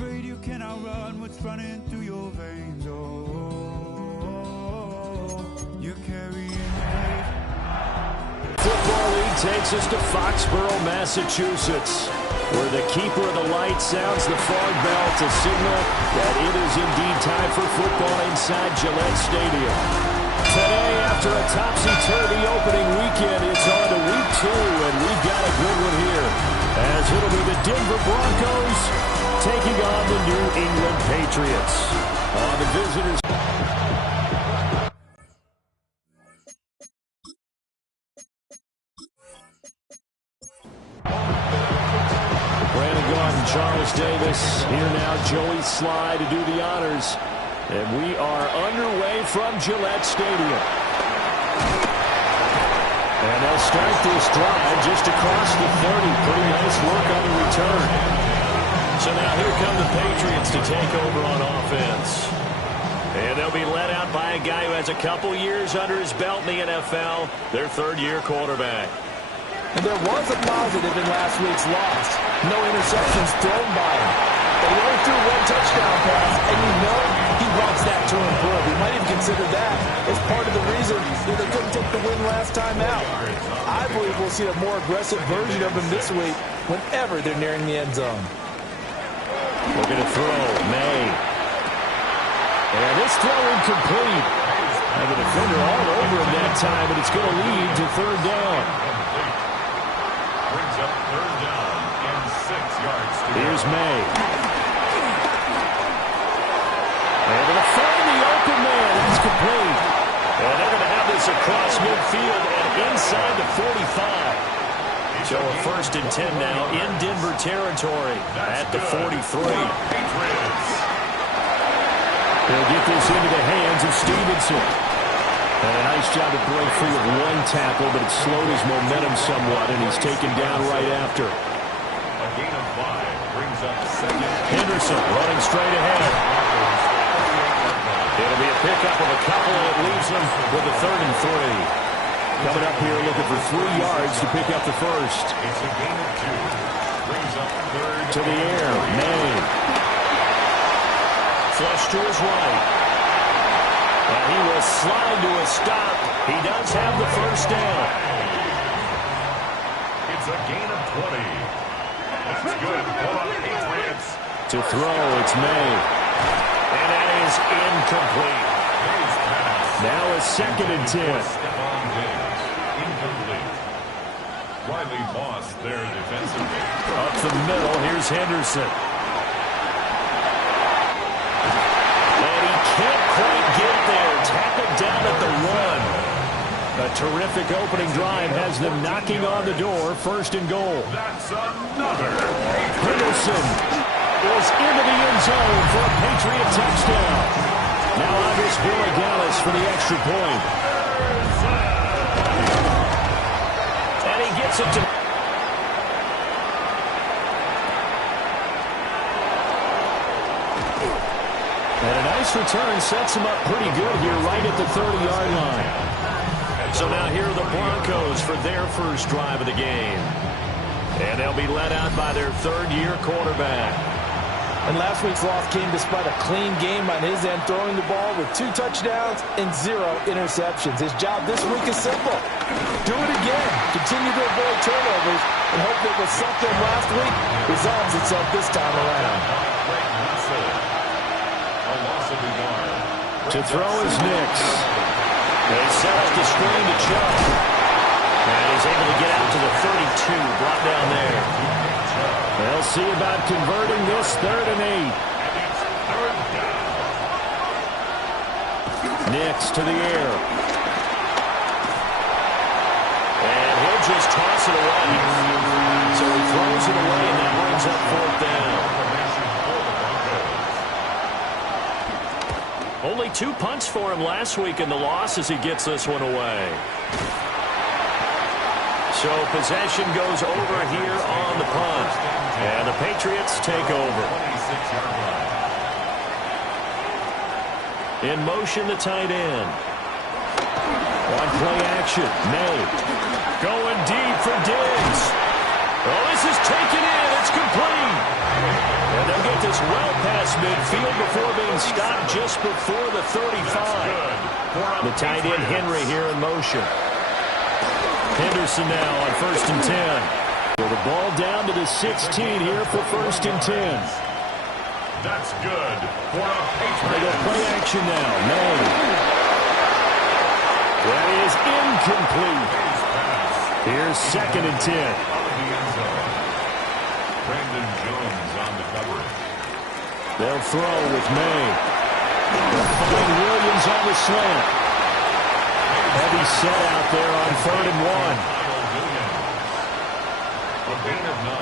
afraid you cannot run what's running through your veins. Oh, you're carrying weight. Football League takes us to Foxborough, Massachusetts, where the keeper of the light sounds the fog bell to signal that it is indeed time for football inside Gillette Stadium. Today, after a topsy-turvy opening weekend, it's on to week 2, and we've got a good one here, as it'll be the Denver Broncos taking on the New England Patriots. On the visitors. Charles Davis, here now Joey Sly to do the honors. And we are underway from Gillette Stadium. And they'll start this drive just across the 30. Pretty nice work on the return. So now here come the Patriots to take over on offense. And they'll be led out by a guy who has a couple years under his belt in the NFL, their third-year quarterback. And there was a positive in last week's loss. No interceptions thrown by him. But he only threw one touchdown pass, and you know he wants that to improve. He might even consider that as part of the reason they couldn't take the win last time out. I believe we'll see a more aggressive version of him this week whenever they're nearing the end zone. Looking to throw, May. And this throw incomplete. And the defender all over him that time, and it's going to lead to third down. Brings up third down and 6 yards. Here's May. And going to find the open man. It's complete. And they're going to have this across midfield and inside the 45. So a 1st and 10 now in Denver territory at the 43. They'll get this into the hands of Stevenson. And a nice job to break free of one tackle, but it slowed his momentum somewhat, and he's taken down right after. A gain of 5 brings up second. Henderson running straight ahead. It'll be a pickup of a couple, and it leaves them with a 3rd and 3. Coming up here looking for 3 yards to pick up the first. It's a gain of 2. Brings up third. To the air, May. Flush to his right. And he will slide to a stop. He does have the first down. It's a gain of 20. That's good. Hold on, Patriots. To throw, it's May. And that is incomplete. Now a 2nd and 10. Incomplete. Riley Moss there defensively. Up the middle, here's Henderson. Can't quite get there. Tackled down at the 1. A terrific opening drive has them knocking on the door. 1st and goal. That's another. Henderson is into the end zone for a Patriot touchdown. Now Andres Villegas for the extra point. And he gets it to... And a nice return sets him up pretty good here right at the 30-yard line. So now here are the Broncos for their first drive of the game. And they'll be led out by their 3rd-year quarterback. And last week's loss came despite a clean game on his end, throwing the ball with 2 touchdowns and 0 interceptions. His job this week is simple. Do it again. Continue to avoid turnovers and hope that what sucked them last week resolves itself this time around. To throw is Nix. They set up the screen to Chubb. And he's able to get out to the 32, brought down there. They'll see about converting this 3rd and 8. Nix to the air. And he'll just toss it away. So he throws it away, and that brings up 4th down. Only 2 punts for him last week in the loss as he gets this one away. So possession goes over here on the punt. And the Patriots take over. In motion, the tight end. On play action, May. Going deep for Diggs. Oh, this is taken in. It's complete. And they'll get this well past midfield before being stopped just before the 35. The tight end Henry here in motion. Henderson now on 1st and 10. So the ball down to the 16 here for 1st and 10. That's good for a Patriot. They go play action now. No. That is incomplete. Here's 2nd and 10. Brandon Jones on the coverage. They'll throw with May. They'll find Williams on the slant. Heavy set out there on 3rd and 1. A gain of 9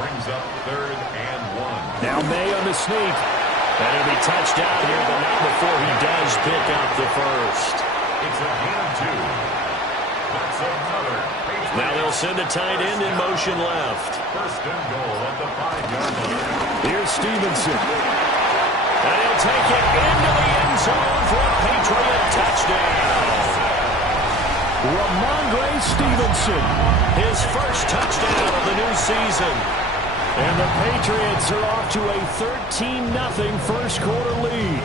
brings up 3rd and 1. Now May on the sneak. And he'll be touched out here, but not before he does pick up the first. It's a gain of 2. That's another Patriot. Now they'll send the tight end in motion left. 1st and goal at the 5-yard line. Here's Stevenson. And he'll take it into the end zone for a Patriot touchdown. Ramondre Stevenson, his first touchdown of the new season. And the Patriots are off to a 13-0 first quarter lead.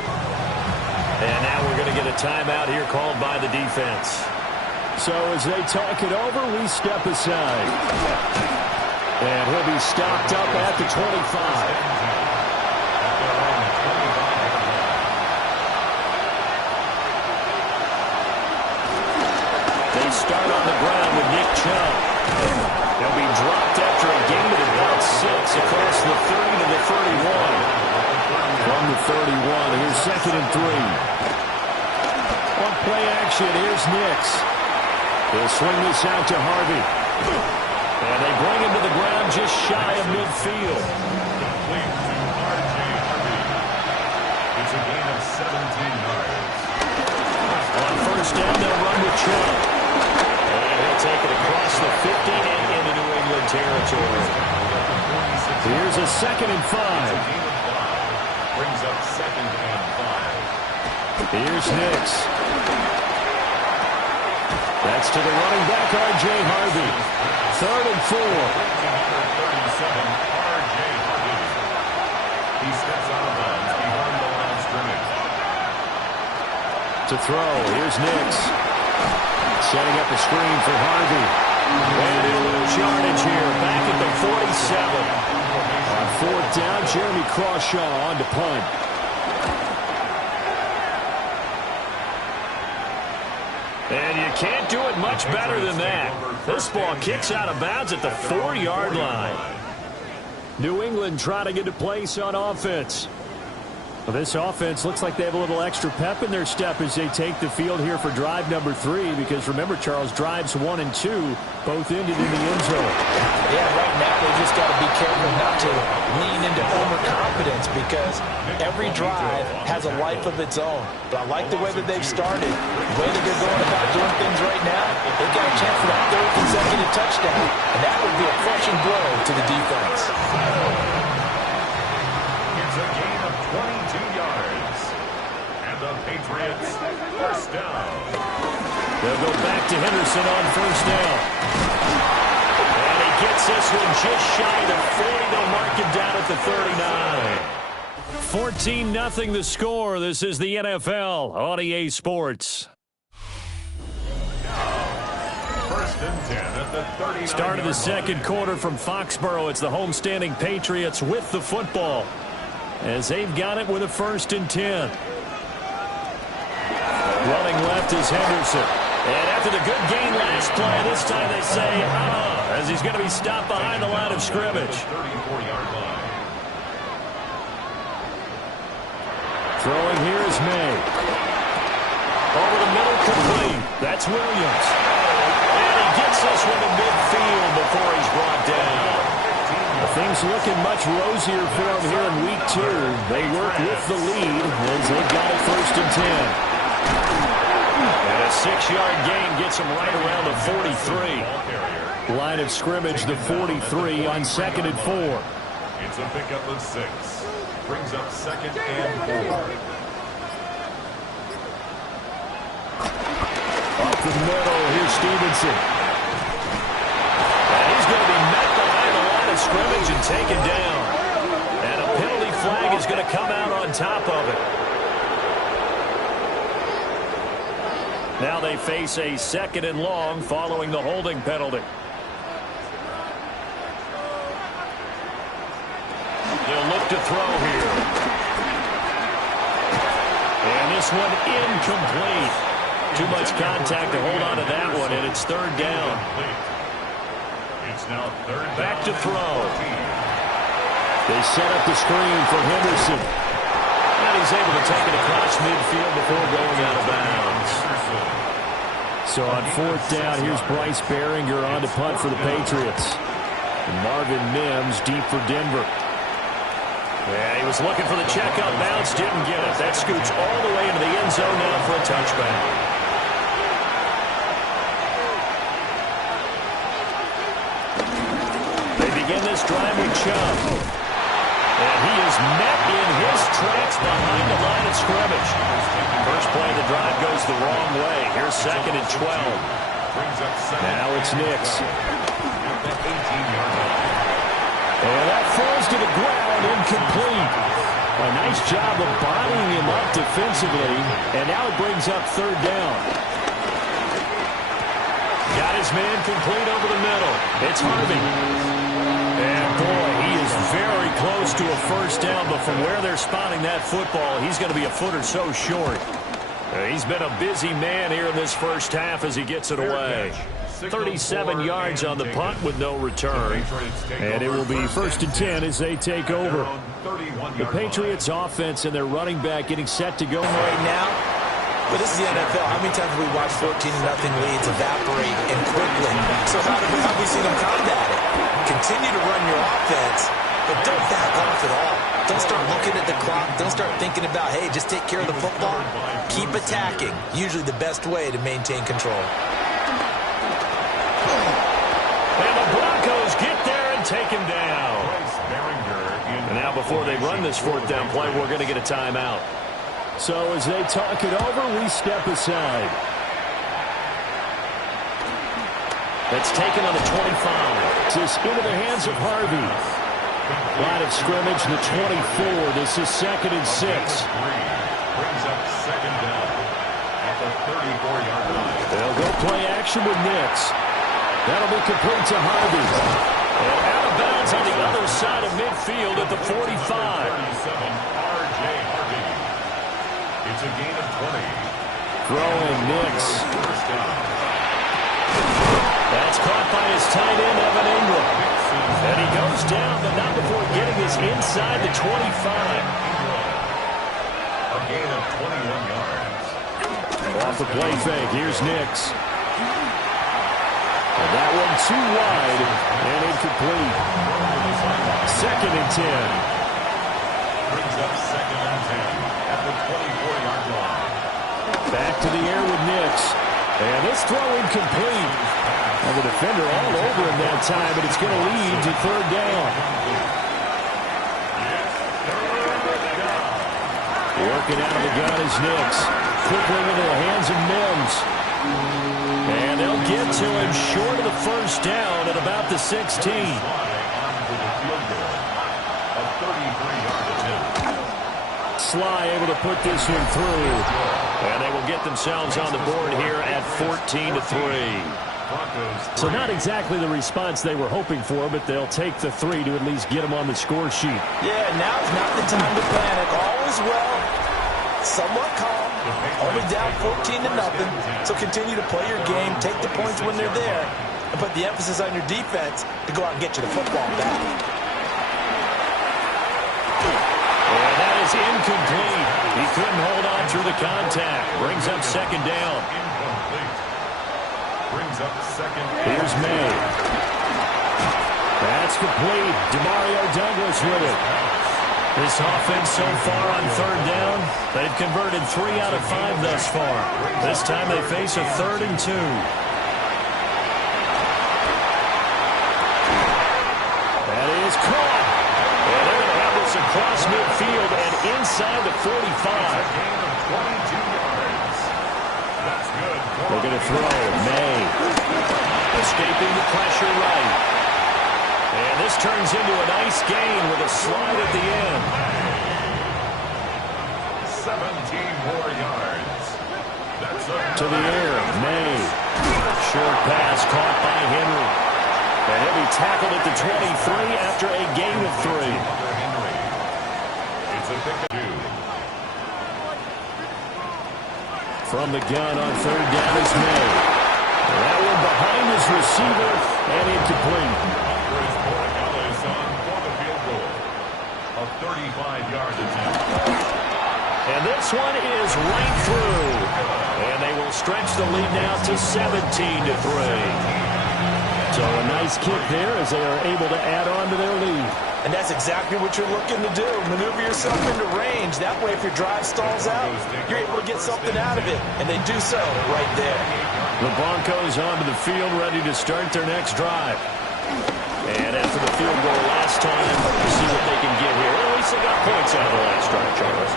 And now we're going to get a timeout here called by the defense. So as they talk it over, we step aside. And he'll be stopped up at the 25. They start on the ground with Nick Chubb. He'll be dropped after a gain of about 6 across the 30 to the 31. From the 31, here's 2nd and 3. On play action, here's Nix. He'll swing this out to Harvey. And they bring him to the ground just shy of midfield. Complete to R.J. Harvey. It's a gain of 17 yards. On 1st down, they'll run with Chubb. And he'll take it across the 50 and into New England territory. Here's a 2nd and 5. Brings up 2nd and 5. Here's Nix. That's to the running back, R.J. Harvey. 3rd and 4. Number 37, R.J. Harvey. He steps out of bounds behind the line of scrimmage. To throw, here's Nix. Setting up a screen for Harvey. And he'll lose yardage here, back at the 47. On 4th down, Jeremy Crawshaw on to punt. And you can't do it much better than that. This ball kicks out of bounds at the 4-yard line. New England trying to get a place on offense. Well, this offense looks like they have a little extra pep in their step as they take the field here for drive number 3. Because remember, Charles, drives 1 and 2 both ended in the end zone. Yeah, right now they just got to be careful not to lean into overconfidence because every drive has a life of its own. But I like the way that they've started. The way that they're going about doing things right now, they've got a chance for that 3rd consecutive touchdown. And that would be a crushing blow to the defense. It's a gain of 22 yards. And the Patriots 1st down. They'll go back to Henderson on 1st down. And he gets this one just shy of 40. They'll mark him down at the 39. 14-0 the score. This is the NFL on EA Sports. 1st and 10 at the 39. Start of the 2nd quarter from Foxborough. It's the homestanding Patriots with the football, as they've got it with a 1st and 10. Running left is Henderson. And after the good gain last play, this time they say, as he's going to be stopped behind the line of scrimmage. 34-yard line. Throwing here is May. Over the middle, complete. That's Williams. And he gets this one to midfield before he's brought down. Things looking much rosier for him here in week 2. They work with the lead as they've got it 1st and 10. And a 6-yard gain gets him right around the 43. Line of scrimmage, the 43 on 2nd and 4. It's a pickup of 6. Brings up 2nd and 4. Up the middle, here's Stevenson. And he's going to be met behind the line of scrimmage and taken down. And a penalty come out on top of it. Now they face a 2nd and long following the holding penalty. They'll look to throw here. And this one incomplete. Too much contact to hold on to that one, and it's 3rd down. It's now 3rd down. Back to throw. They set up the screen for Henderson. And he's able to take it across midfield before going out of bounds. So on 4th down, here's Bryce Behringer on to punt for the Patriots. And Marvin Mims deep for Denver. Yeah, he was looking for the checkup bounce, didn't get it. That scoots all the way into the end zone now for a touchback. They begin this drive with Chubb. And he is met in his tracks behind the line of scrimmage. First play of the drive goes the wrong way. Here's 2nd and 12. Now it's Nix. And that falls to the ground, incomplete. A nice job of bodying him up defensively. And now it brings up 3rd down. Got his man complete over the middle. It's Harvey. And boy, he is very close to a 1st down, but from where they're spotting that football, he's going to be a foot or so short. He's been a busy man here in this 1st half as he gets it away. 37 yards on the punt with no return. And it will be 1st and 10 as they take over. The Patriots offense and their running back getting set to go right now. But this is the NFL. How many times have we watched 14-0 leads evaporate and quickly? So how have we seen them combat it? Continue to run your offense, but don't back off at all. Don't start looking at the clock. Don't start thinking about, hey, just take care of the football. Keep attacking. Usually the best way to maintain control. And the Broncos get there and take him down. And now before they run this 4th down play, we're going to get a timeout. So as they talk it over, we step aside. That's taken on the 25. This into the hands of Harvey. Line of scrimmage, the 24. This is 2nd and 6. Brings up 2nd down at the 34-yard line. They'll go play action with Nix. That'll be complete to Harvey. And out of bounds on the other side of midfield at the 45. 37, R.J. Harvey. It's a gain of 20. Throwing Nix. First down. That's caught by his tight end, Evan Ingram. And he goes down, but not before getting his inside the 25. A gain of 21 yards. Off the play fake, here's Nix. And that one too wide and incomplete. 2nd and 10. Brings up 2nd and 10 at the 24-yard line. Back to the air with Nix. And this throw incomplete. And the defender all over him that time, but it's going to lead to 3rd down. Working out of the gun is Nix. Quickly into the hands of Mims. And they'll get to him short of the 1st down at about the 16. Sly able to put this one through. And they will get themselves on the board here at 14-3. So not exactly the response they were hoping for, but they'll take the 3 to at least get them on the score sheet. Yeah, now's not the time to panic. All is well. Somewhat calm. Only down 14-0. So continue to play your game. Take the points when they're there. And put the emphasis on your defense to go out and get you the football back. And that is incomplete. He couldn't hold on through the contact. Brings up 2nd down. Brings up 2nd. Here's May. That's complete. Demario Douglas with it. This offense so far on 3rd down, they've converted 3 out of 5 thus far. This time they face a 3rd and 2. That is caught. And they're going to have this across midfield and inside the 45. Gain of 22 yards. That's good. They're going to throw. May. Escaping the pressure right. And this turns into a nice gain with a slide at the end. more yards. That's to the air. May. Short pass caught by Henry. And he'll be tackled at the 23 after a gain of 3. It's a pick of 2. From the gun on 3rd down is May. That one behind his receiver and incomplete. Andres Borregales on for the field goal. A 35-yard attempt. And this one is right through. And they will stretch the lead now to 17-3. So a nice kick there as they are able to add on to their lead. And that's exactly what you're looking to do. Maneuver yourself into range. That way, if your drive stalls out, you're able to get something out of it. And they do so right there. The Broncos onto the field, ready to start their next drive. And after the field goal last time, we'll see what they can get here. Well, at least they got points out of the last drive, Charles.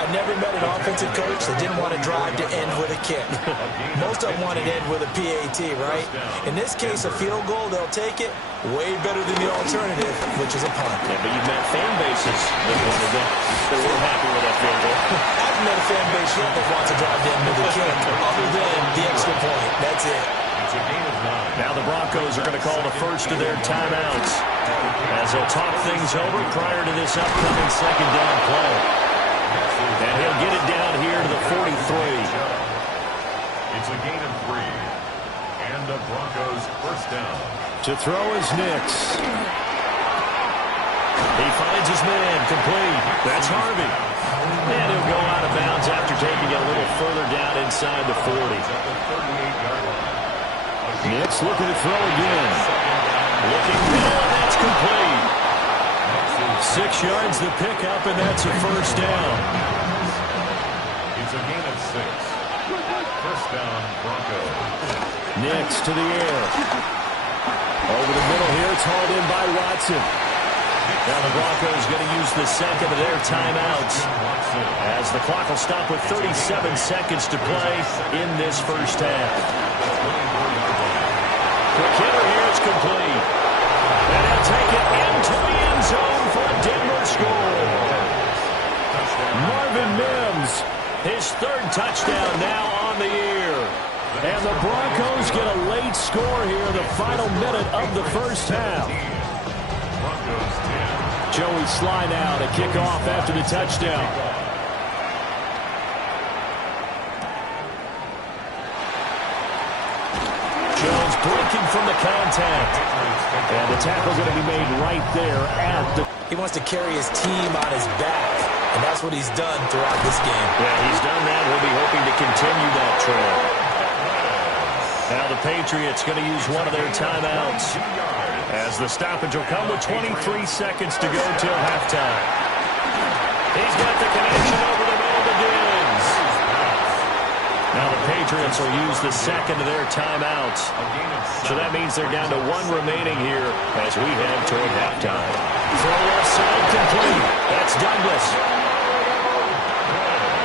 I never met an offensive coach that didn't want to drive to end with a kick. Most of them want to end with a PAT, right? In this case, a field goal, they'll take it. Way better than the alternative, which is a punt. Yeah, but you've met fan bases that weren't happy with that field goal. I haven't met a fan base yet that wants to drive to end with a kick, other than the extra point. That's it. It's a gain of 9. Now the Broncos are going to call the first of their timeouts as they'll talk things over prior to this upcoming second down play. And he'll get it down here to the 43. It's a gain of 3. And the Broncos first down. To throw is Nix. He finds his man, complete. That's Harvey. And he'll go out of bounds after taking it a little further down inside the 40. Nix looking to throw again. Looking middle, and that's complete. 6 yards the pickup, and that's a first down. It's a gain of 6. First down, Broncos. Nix to the air. Over the middle here, it's hauled in by Watson. Now the Broncos going to use the second of their timeouts as the clock will stop with 37 seconds to play in this first half. Quick hitter here, it's complete. And he'll take it into the end zone for a Denver score. Marvin Mims, his 3rd touchdown now on the year. And the Broncos get a late score here in the final minute of the first half. Joey Sly now to kick off after the touchdown. Jones breaking from the contact. And the tackle going to be made right there at the... He wants to carry his team on his back, and that's what he's done throughout this game. Yeah, he's done that. We'll be hoping to continue that trend. Now the Patriots going to use one of their timeouts as the stoppage will come with 23 seconds to go till halftime. He's got the connection over the middle to Diggs. Now the Patriots will use the second of their timeouts. So that means they're down to 1 remaining here as we head toward halftime. Throw left side complete. That's Douglas.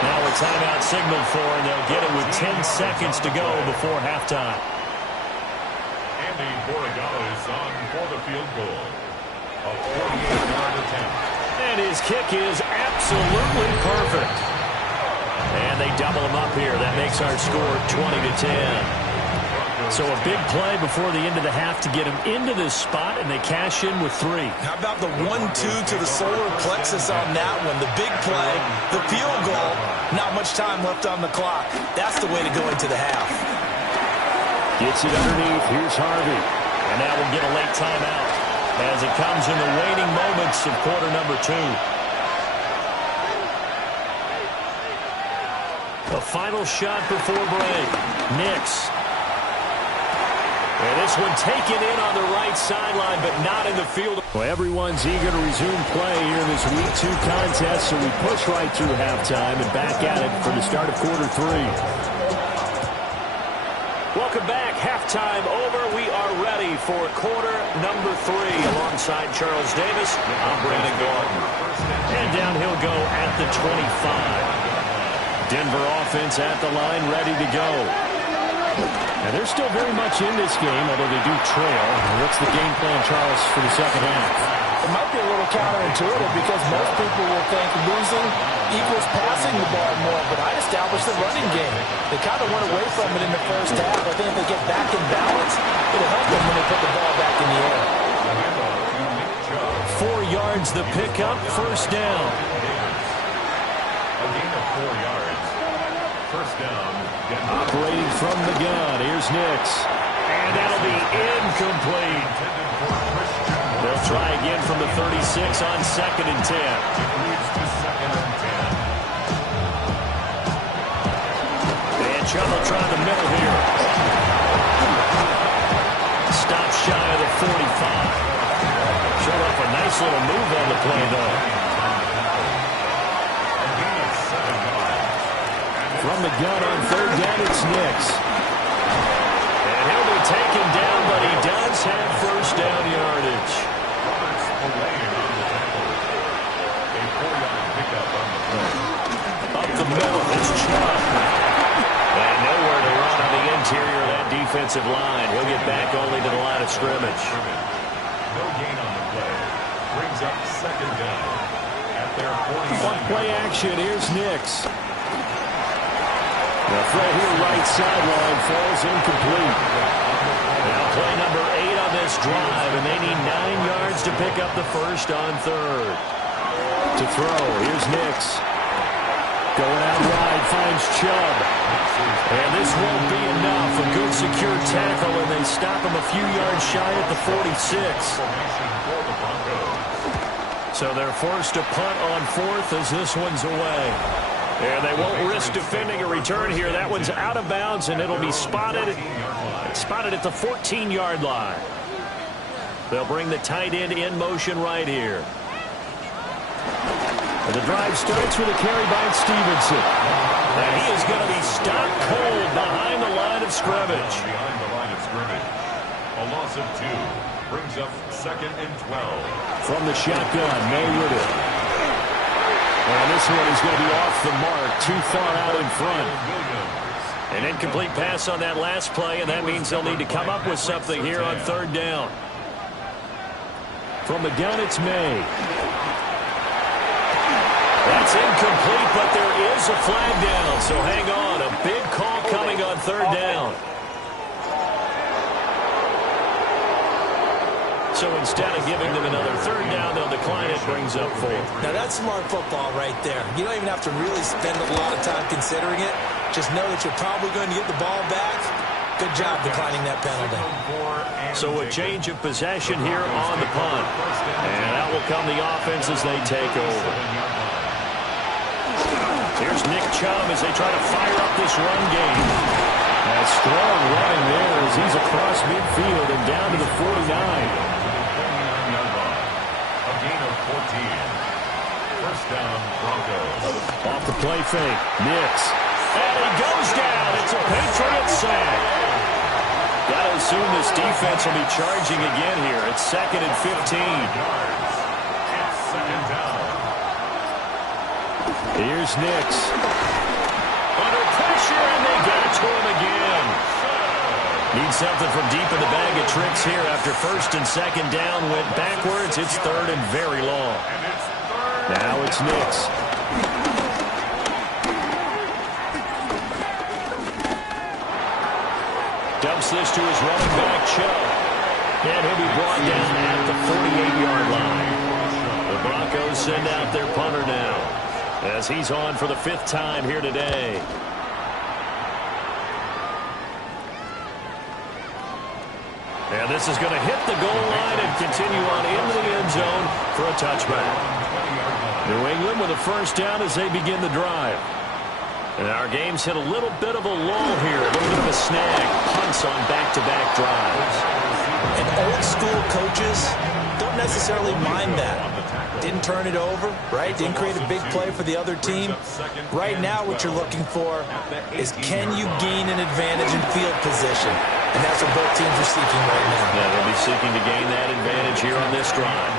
Now a timeout signaled for, and they'll get it with 10 seconds to go before halftime. Andy Borregales on for the field goal. A 48-yard attempt. And his kick is absolutely perfect. And they double him up here. That makes our score 20-10. So a big play before the end of the half to get him into this spot, and they cash in with 3. How about the 1-2 to the solar plexus on that one? The big play, the field goal, not much time left on the clock. That's the way to go into the half. Gets it underneath. Here's Harvey. And now we'll get a late timeout as it comes in the waning moments of quarter number 2. The final shot before break. Nix. And this one taken in on the right sideline, but not in the field. Well, everyone's eager to resume play here in this Week 2 contest, so we push right through halftime and back at it for the start of quarter 3. Welcome back. Halftime over. We are ready for quarter number 3. Alongside Charles Davis, I'm Brandon Gordon. And down he'll go at the 25. Denver offense at the line, ready to go. And they're still very much in this game, although they do trail. What's the game plan, Charles, for the second half? It might be a little counterintuitive because most people will think losing equals passing the ball more, but I established the running game. They kind of went away from it in the first half. I think if they get back in balance, it'll help them when they put the ball back in the air. 4 yards the pickup, first down. A gain of 4 yards. First down. Operating from the gun, here's Nix. And that'll be incomplete. They'll try again from the 36 on 2nd and 10. Leads to 2nd and 10. And Chubb will try the middle here. Stop shy of the 45. Showed off a nice little move on the play, though. From the gun on 3rd down, it's Nix. And he'll be taken down, but he does have first down yardage. Up the middle, it's Chubb. And nowhere to run on the interior of that defensive line. He'll get back only to the line of scrimmage. No gain on the play. Brings up 2nd down at their 40. On play action, here's Nix. The threat here, right sideline, falls incomplete. Now play number 8 on this drive, and they need 9 yards to pick up the first on 3rd. To throw, here's Nix. Going out wide, finds Chubb. And this won't be enough. A good secure tackle, and they stop him a few yards shy at the 46. So they're forced to punt on 4th as this one's away. And they won't risk defending a return here. That one's out of bounds, and it'll be spotted at the 14-yard line. They'll bring the tight end in motion right here. And the drive starts with a carry by Stevenson. And he is going to be stopped cold behind the line of scrimmage. Behind the line of scrimmage. A loss of 2. Brings up 2nd and 12. From the shotgun, May with it. And this one is going to be off the mark, too far out in front. An incomplete pass on that last play, and that means they'll need to come up with something here on 3rd down. From the gun, it's May. That's incomplete, but there is a flag down, so hang on. A big call coming on 3rd down. So instead of giving them another 3rd down, they'll decline it, brings up 4th. Now that's smart football right there. You don't even have to really spend a lot of time considering it. Just know that you're probably going to get the ball back. Good job declining that penalty. So a change of possession here on the punt. And out will come the offense as they take over. Here's Nick Chubb as they try to fire up this run game. A strong running there as he's across midfield and down to the 49. A gain of 14. First down, Broncos. Off the play fake, Nix. And he goes down. It's a Patriot sack. Got to assume this defense will be charging again here. It's 2nd and 15. It's 2nd down. Here's Nix. Under pressure, and they get it to him again. Need something from deep in the bag of tricks here after 1st and 2nd down. Went backwards. It's 3rd and very long. Now it's Nix. Dumps this to his running back, Chubb. And he'll be brought down at the 48-yard line. The Broncos send out their punter now, as he's on for the 5th time here today. And this is going to hit the goal line and continue on into the end zone for a touchback. New England with a first down as they begin the drive. And our game's hit a little bit of a lull here, a little bit of a snag. Punts on back-to-back drives. And old-school coaches don't necessarily mind that. Didn't turn it over, right? Didn't create a big play for the other team. Right now what you're looking for is can you gain an advantage in field position? And that's what both teams are seeking right now. Yeah, they'll be seeking to gain that advantage here on this drive.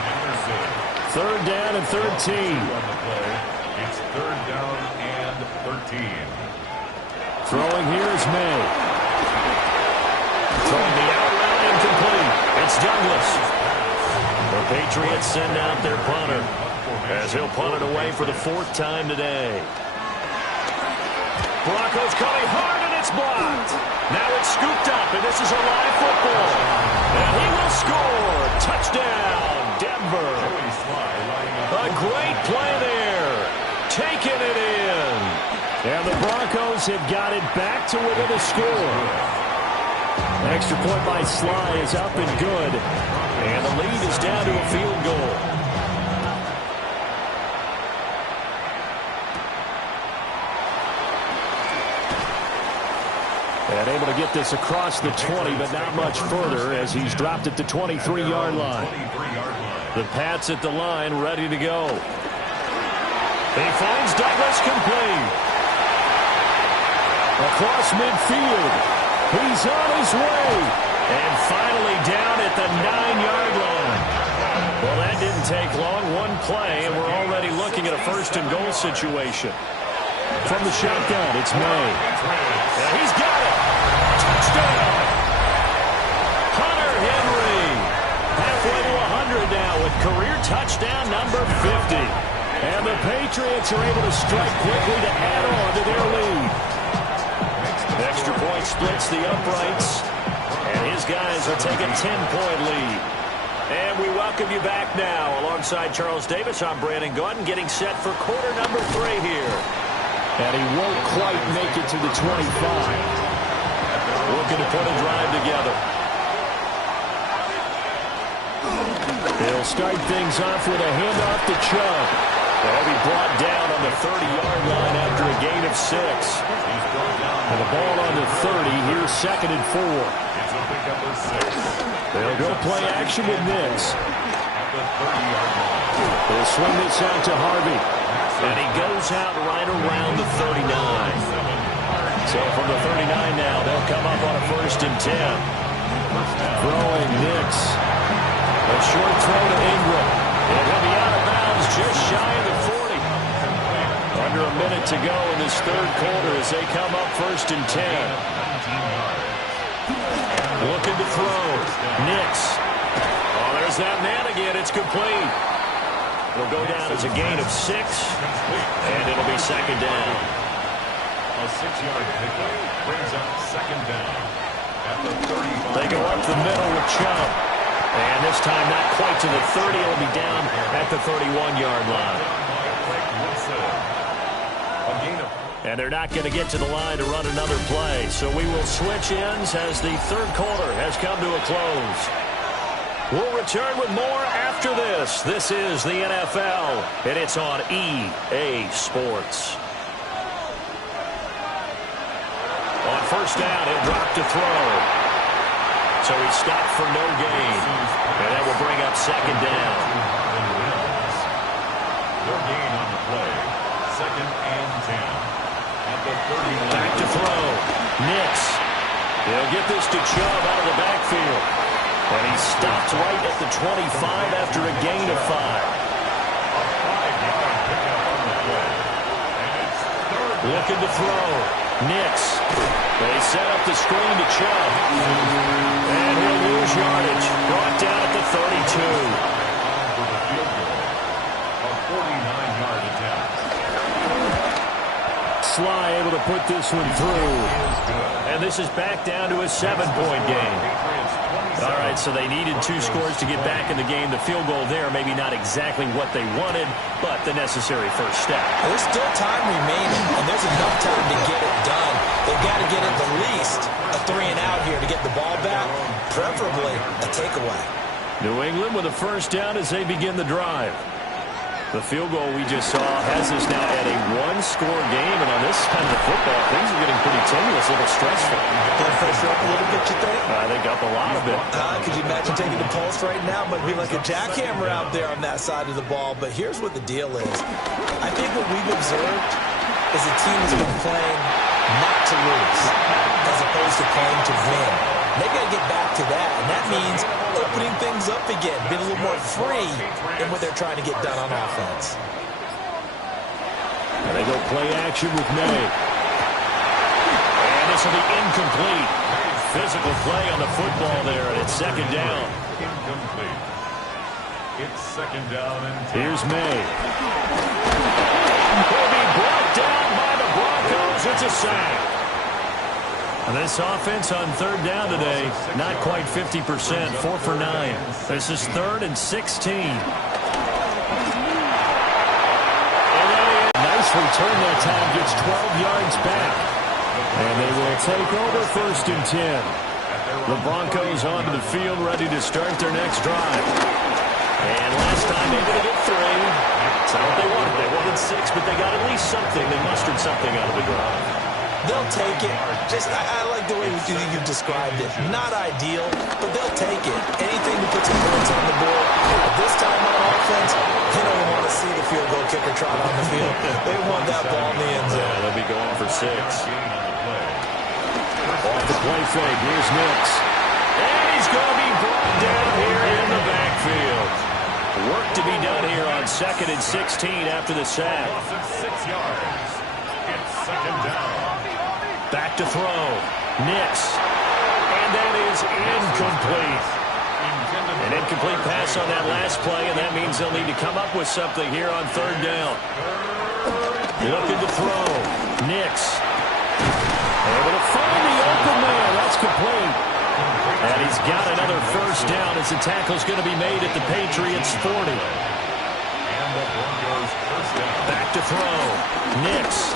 3rd down and 13. It's 3rd down and 13. Throwing here is May. Throwing the out route incomplete. It's Douglas. The Patriots send out their punter as he'll punt it away for the 4th time today. Broncos coming hard, and it's blocked. Now it's scooped up, and this is a live football. And he will score. Touchdown, Denver. A great play there. Taking it in. And the Broncos have got it back to within a score. Extra point by Sly is up and good. And the lead is down to a field goal. And able to get this across the 20, but not much further as he's dropped at the 23-yard line. The Pats at the line, ready to go. He finds Douglas complete. Across midfield. He's on his way. And finally down at the 9-yard line. Well, that didn't take long. One play, and we're already looking at a 1st and goal situation. From the shotgun, it's May. And he's got it. Touchdown. Hunter Henry. Halfway to 100 now with career touchdown number 50. And the Patriots are able to strike quickly to add on to their lead. Extra point splits the uprights. And his guys will take a 10-point lead. And we welcome you back now. Alongside Charles Davis, I'm Brandon Gaudin, getting set for quarter number 3 here. And he won't quite make it to the 25. Looking to put a drive together. He'll start things off with a handoff to Chubb. They'll be brought down on the 30-yard line after a gain of 6. And the ball on the 30. Here's 2nd and 4. They'll go play action with Nix. They'll swing this out to Harvey. And he goes out right around the 39. So from the 39 now, they'll come up on a 1st and 10. Throwing Nix. A short throw to Ingram. And he'll be out of bounds just shy of the 40. Under a minute to go in this 3rd quarter as they come up 1st and 10. Looking to throw. Nix. Oh, there's that man again. It's complete. It'll go down as a gain of 6, and it'll be 2nd down. A 6-yard pickup brings up 2nd down at the 35. They go up the middle with Chubb. And this time not quite to the 30. It'll be down at the 31-yard line. And they're not going to get to the line to run another play. So we will switch ends as the 3rd quarter has come to a close. We'll return with more after this. This is the NFL, and it's on EA Sports. On 1st down, he'll drop to throw. So he stopped for no gain. And that will bring up 2nd down. No gain on the play. 2nd and 10. At the 31. Back to throw. Nix. They'll get this to Chubb out of the backfield. And he stopped right at the 25 after a gain of 5. A 5-yard pickup on the play. And it's 3rd. Looking to throw. Nix. They set up the screen to Chubb. And he'll lose yardage. Brought down at the 32. For the field goal. A 49-yard attempt. Sly able to put this one through. And this is back down to a 7-point game. All right, so they needed 2 scores to get back in the game. The field goal there, maybe not exactly what they wanted, but the necessary first step. There's still time remaining, and there's enough time to get it done. They've got to get at the least a 3-and-out here to get the ball back, preferably a takeaway. New England with a 1st down as they begin the drive. The field goal we just saw has us now at a 1-score game, and on this side of the football, things are getting pretty tenuous, a little stressful. Blood pressure up a little bit, you think? I think up a lot of it. Could you imagine taking the pulse right now? Might be like a jackhammer out there on that side of the ball, but here's what the deal is. I think what we've observed is the team has been playing not to lose, as opposed to playing to win. They got to get back to that, and that means opening things up again, being a little more free in what they're trying to get done on offense. And they go play action with May. And this will be incomplete. Physical play on the football there, and it's 2nd down. Incomplete. It's second down and 10. Here's May. Will be brought down by the Broncos. It's a sack. This offense on third down today, not quite 50%, 4 for 9. This is 3rd and 16. Nice return that time, gets 12 yards back. And they will take over 1st and 10. The Broncos onto the field, ready to start their next drive. And last time they did get 3. That's not what they wanted. They wanted 6, but they got at least something. They mustered something out of the drive. They'll take it. I like the way you described it. Not ideal, but they'll take it. Anything to put some points on the board. But this time on offense, they don't even want to see the field goal kicker trot on the field. They want that ball in the end zone. Yeah, they'll be going for 6. Off the play fake, here's Nix. And he's going to be brought down here in the backfield. Work to be done here on 2nd and 16 after the sack. Loss of 6 yards. It's second down. Back to throw. Nix. And that is incomplete. An incomplete pass on that last play, and that means they'll need to come up with something here on 3rd down. Looking to throw. Nix. Able to find the open man. That's complete. And he's got another 1st down as the tackle's going to be made at the Patriots' 40. And the Broncos 1st down. Back to throw. Nix.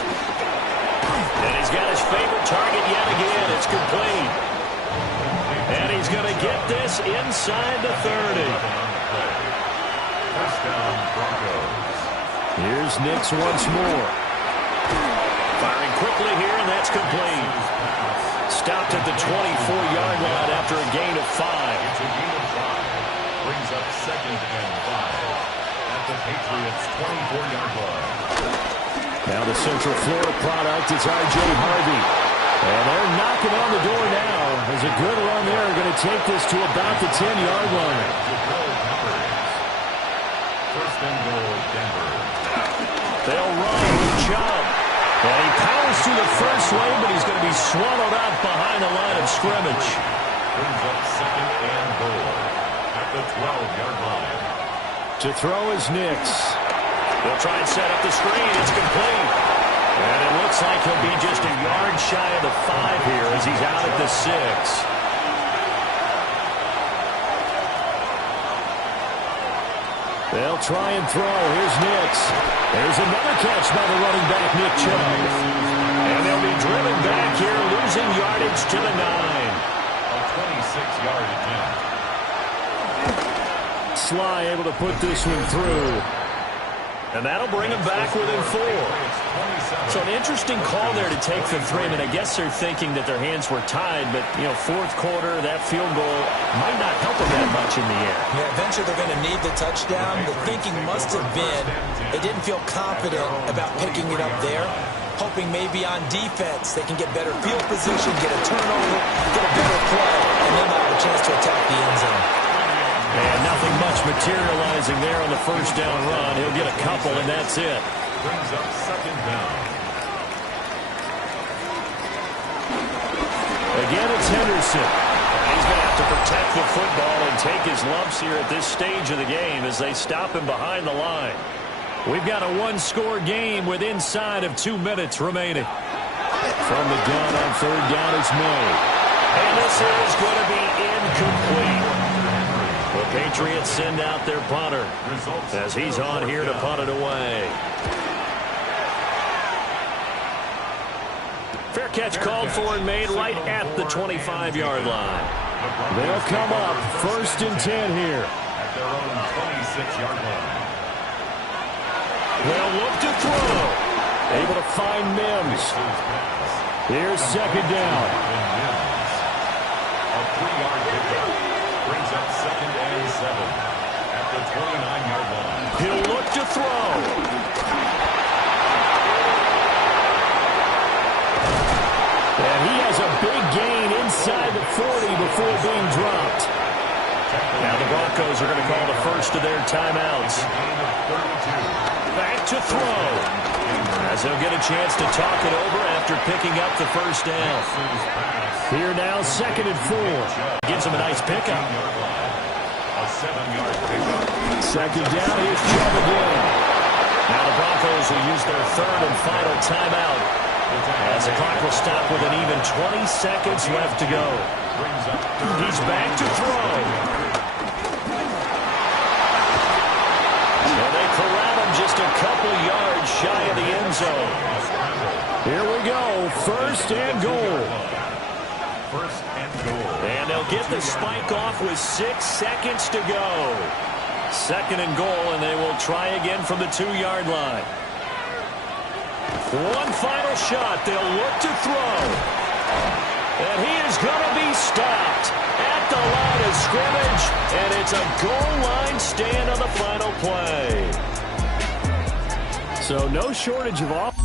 And he's got his favorite target yet again. It's complete. And he's going to get this inside the 30. 1st down, Broncos. Here's Nix once more. Firing quickly here, and that's complete. Stopped at the 24-yard line after a gain of 5. It's a gain of 5. Brings up 2nd and 5 at the Patriots' 24-yard line. Now the Central Florida product is R.J. Harvey. And they're knocking on the door now. There's a good run there. Going to take this to about the 10-yard line. 1st and goal, Denver. They'll run with Chubb. And he powers through the first wave, but he's going to be swallowed up behind the line of scrimmage. Brings up 2nd and goal at the 12-yard line. To throw is Nix. They'll try and set up the screen. It's complete. And it looks like he'll be just a yard shy of the 5 here as he's out at the 6. They'll try and throw. Here's Nix. There's another catch by the running back, Nick Chubb. And they'll be driven back here, losing yardage to the 9. A 26-yard attempt. Sly able to put this one through. And that'll bring him back within 4. So an interesting call there to take the 3. And I guess they're thinking that their hands were tied. But, you know, 4th quarter, that field goal might not help them that much in the end. Yeah, eventually they're going to need the touchdown. The thinking must have been they didn't feel confident about picking it up there, hoping maybe on defense they can get better field position, get a turnover, get a better play, and then they'll have a chance to attack the end zone. And nothing much materializing there on the 1st down run. He'll get a couple, and that's it. Brings up 2nd down. Again, it's Henderson. He's going to have to protect the football and take his lumps here at this stage of the game as they stop him behind the line. We've got a 1-score game with inside of 2 minutes remaining. From the gun on 3rd down, it's May. And this is going to be incomplete. The Patriots send out their punter as he's on here to punt it away. Fair catch called for and made right at the 25-yard line. They'll come up 1st and 10 here. At their own 26-yard line. They'll look to throw. Able to find Mims. Here's 2nd down. A 3-yard pickup. Brings up 2nd and 7 at the 29-yard line. He'll look to throw. And he has a big gain inside the 40 before being dropped. Now the Broncos are going to call the first of their timeouts. Back to throw. As they'll get a chance to talk it over after picking up the 1st down. Here now, 2nd and 4. Gives him a nice pickup. A 7-yard pickup. Second down, here's Chubb again. Now the Broncos will use their third and final timeout, as the clock will stop with an even 20 seconds left to go. He's back to throw. And they corral him just a couple yards shy of the end zone. Here we go, first and goal. First and goal. And they'll get the spike off with 6 seconds to go. Second and goal, and they will try again from the 2-yard line. One final shot. They'll look to throw. And he is going to be stopped at the line of scrimmage. And it's a goal line stand on the final play. So no shortage of offense.